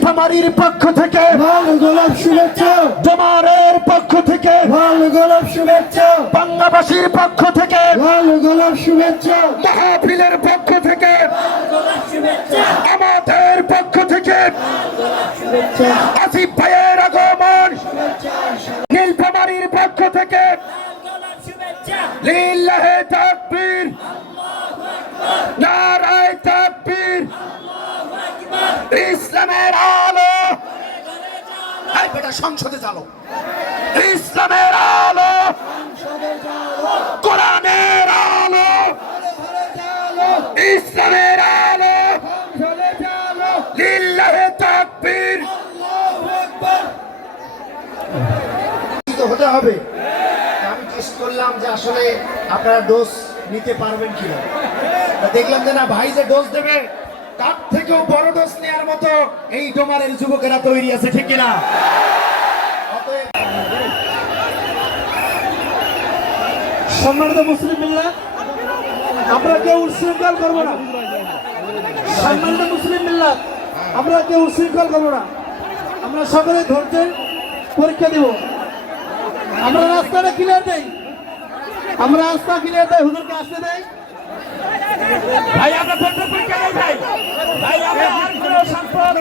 নীলফামারীর পক্ষ থেকে লাল গোলাপ শুভেচ্ছা, ডোমারের পক্ষ থেকে লাল গোলাপ শুভেচ্ছা, বাংলাবাসীর পক্ষ থেকে লাল গোলাপ শুভেচ্ছা, মাহফিলের পক্ষ থেকে আমাদের পক্ষ থেকে আসিফ ভাইয়ের আগমন, নীলফামারীর পক্ষ থেকে লিল্লাহে তাকবীর, নারায়ে তাকবীর, ইসলামের আলো, এই বেটা সংসদে চালো, ইসলামের আলো, কোরআনের আলো, ইসলামের আলো, লিল্লাহে তাকবীর। হতে হবে। আমি টেস্ট করলাম যে আসলে আপনারা ডোজ নিতে পারবেন কিনা। দেখলাম যে না, ভাই যে ডোজ দেবে তার থেকেও বড় ডোজ নেওয়ার মতো এই ডোমারের যুবকেরা তৈরি আছে, ঠিক কিনা? সম্মানিত মুসলিম মিল্লাত, আমরা কেউ উচ্ছৃঙ্খল করবো না। সম্মানিত মুসলিম মিল্লাত, আমরা কেউ উচ্ছৃঙ্খল করবো না। আমরা সকলে ধৈর্যের পরীক্ষা দিব। আমরা রাস্তাটা ক্লিয়ার দেই, আমরা রাস্তা ক্লিয়ার দেয়, হুজুরকে আসতে দেয়। ভাই আমরা ধৈর্যের পরীক্ষা দেই ভাই, ভাই আমরা আর কোনো সম্পর্ক